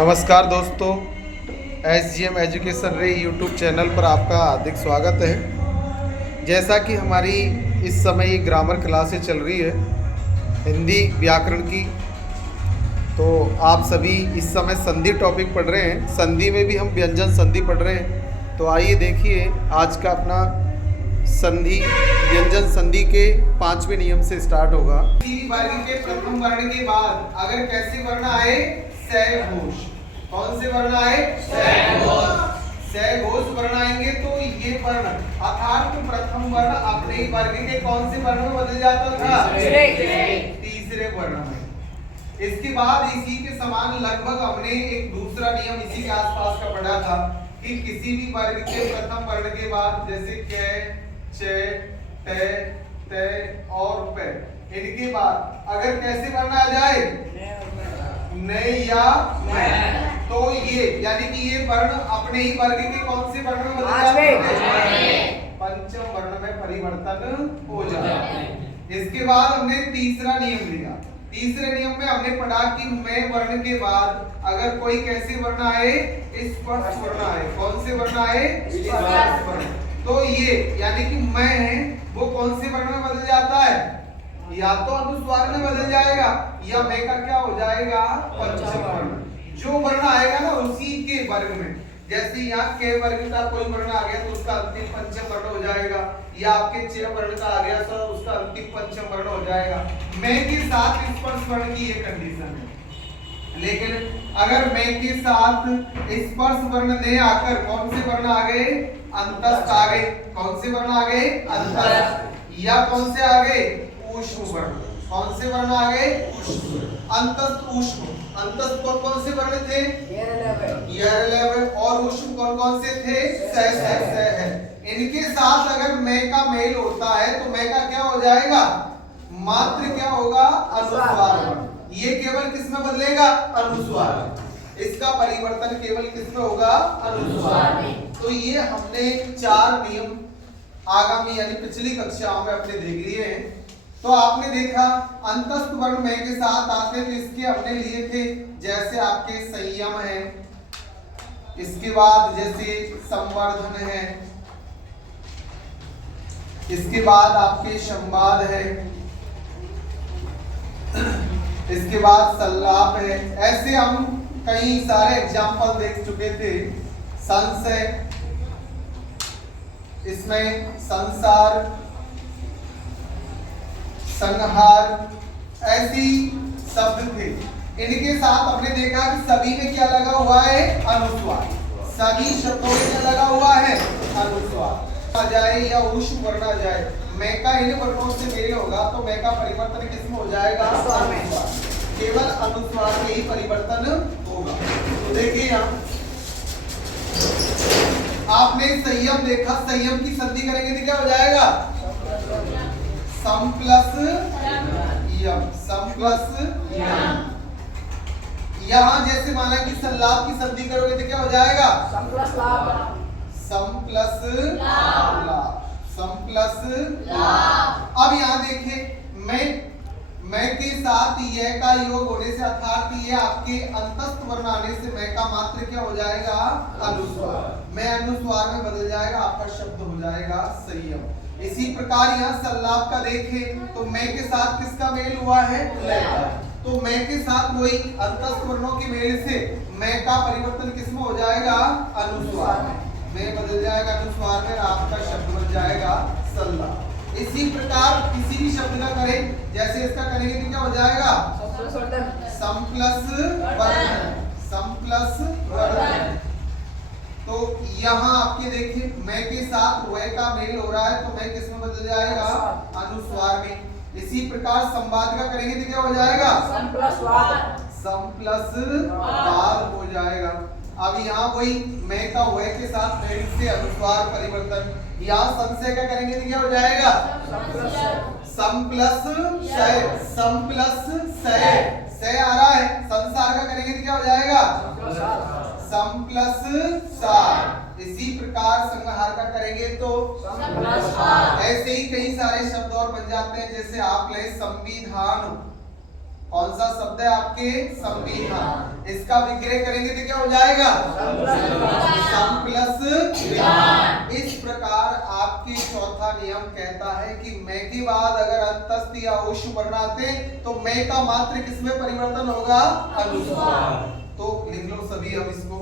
नमस्कार दोस्तों, SGM education रे यूट्यूब चैनल पर आपका हार्दिक स्वागत है। जैसा कि हमारी इस समय ग्रामर क्लासें चल रही है हिंदी व्याकरण की, तो आप सभी इस समय संधि टॉपिक पढ़ रहे हैं। संधि में भी हम व्यंजन संधि पढ़ रहे हैं। तो आइए देखिए आज का अपना संधि व्यंजन संधि के 5वें नियम से स्टार्ट होगा। किसी वर्ग के प्रथम वर्ण के बाद अगर कैसे वर्ण आए सघोष, कौन से वर्ण आए सघोष वर्ण आएंगे तो ये वर्ण अर्थात प्रथम वर्ण अपने ही वर्ग के कौन से वर्ण में बदल जाता था? तीसरे वर्ण में। इसके बाद इसी के समान लगभग हमने एक दूसरा नियम इसी के आसपास का पढ़ा था कि किसी भी वर्ग के प्रथम वर्ण के बाद जैसे कै, चे, ते, ते और पे, इनके बाद अगर कैसे वर्ण आ जाए नहीं या मैं, तो ये यानी कि ये वर्ण अपने ही वर्ग के कौन से वर्ण में बदल जाते हैं? पंचम वर्ण में परिवर्तन हो जाता है। इसके बाद हमने तीसरा नियम लिया। तीसरे नियम में हमने पढ़ा कि मैं वर्ण के बाद अगर कोई कैसे वर्ण आए स्पर्श वर्ण आए, कौन से वर्ण आए स्पर्श वर्ण, तो ये यानी कि मैं है वो कौन से वर्ण में बदल जाता है? या तो अनुस्वार में बदल जाएगा या मैं का क्या हो जाएगा? पंचम वर्ण। जो वर्ण आएगा ना उसी के वर्ग में, जैसे यहाँ के वर्ग का कोई वर्ण आ गया तो उसका अंतिम पंचम वर्ण हो जाएगा, या आपके चे वर्ण का आ गया तो उसका अंतिम पंचम वर्ण हो जाएगा। मैं के साथ स्पर्श वर्ण की ये कंडीशन है। लेकिन अगर मैं के साथ स्पर्श वर्ण नहीं आकर कौन से वर्ण आ गए? अंतस्थ आ गए। कौन से वर्ण आ गए? अंतस्थ। या कौन से आ गए? ऊष्म वर्ण। कौन से वर्ण आ गए? अंतस्थ ऊष्म। अंतस्थ कौन से वर्ण थे? और ऊष्म कौन कौन से थे? स। इनके साथ अगर मैं का मेल होता है तो मैं का क्या हो जाएगा? मात्र क्या होगा? अनुस्वार वर्ण। ये केवल किस में बदलेगा? अनुस्वार। इसका परिवर्तन केवल किस में होगा? अनुस्वार में। तो ये हमने 4 नियम आगामी यानी पिछली कक्षाओं में अपने देख लिए हैं। तो आपने देखा अंतस्थ वर्ण मैं के साथ आते तो इसके हमने लिए थे जैसे आपके संयम है, इसके बाद जैसे संवर्धन है, इसके बाद आपके संवाद है, इसके बाद संलाप है। ऐसे हम कई सारे एग्जाम्पल देख चुके थे। संशय, इसमें संसार, संहार, ऐसी शब्द थे। इनके साथ हमने देखा कि सभी में क्या लगा हुआ है? अनुस्वार। सभी शब्दों में क्या लगा हुआ है? अनुस्वार। आ जाए या ऊष्म वर्ण आ जाए, मैं का इन वर्णों से मेल होगा तो मैं का परिवर्तन किसमें हो जाएगा? अनुस्वार। केवल अनुस्वार में ही परिवर्तन होगा। तो देखिए यहाँ आपने संयम देखा, संयम की संधि करेंगे तो क्या हो जाएगा? सम प्लस यम, सम प्लस यम। यहाँ जैसे माना कि संलाप की संधि करोगे तो क्या हो जाएगा? सम प्लस लाभ, सम प्लस लाभ, सम प्लस लाभ। अब यहाँ देखिए मैं के साथ यह का योग होने से अर्थात ये आपके अंतस्थ वर्ण आने से मैं का मात्र क्या हो जाएगा? अनुस्वार। मैं अनुस्वार में बदल जाएगा, आपका शब्द हो जाएगा संयम। इसी प्रकार यहाँ संलाप का देखें तो मैं के साथ किसका मेल हुआ है? तो मैं के साथ वही अंतस्थ वर्णों के मेल से मैं का परिवर्तन किसमें हो जाएगा? अनुस्वार में। मैं बदल जाएगा अनुस्वार में, आपका शब्द बन जाएगा संलाप। इसी प्रकार किसी भी शब्द का करें, जैसे इसका करेंगे तो क्या हो जाएगा? सम प्लस वर्धन, सम प्लस वर्धन। तो यहाँ आपके देखिए मैं के साथ वह का मेल हो रहा है तो मैं किस में बदल जाएगा? अनुस्वार में। इसी प्रकार संवाद का करेंगे तो क्या हो जाएगा? सम प्लस वाद, सम प्लस वाद हो जाएगा। अब यहाँ वही मैं का वह के साथ मेल से अनुस्वार परिवर्तन। यहाँ संशय का करेंगे तो क्या हो जाएगा? सम प्लस शय, सम प्लस शय आ रहा है। संसार का करेंगे तो क्या हो जाएगा? सम प्लस सार। इसी प्रकार संहार का करेंगे तो ऐसे ही कई सारे शब्द और बन जाते हैं। जैसे आप ले संविधान, कौन सा शब्द है आपके? संविधा। इसका विग्रह करेंगे तो क्या हो जाएगा? सम प्लस विधान। इस प्रकार आपके चौथा नियम कहता है कि मैं के बाद अगर अंतस्थ या उष्ण वर्ण आते तो मैं का मात्र किसमें परिवर्तन होगा? अनुस्वार। तो लिख लो सभी अब इसको।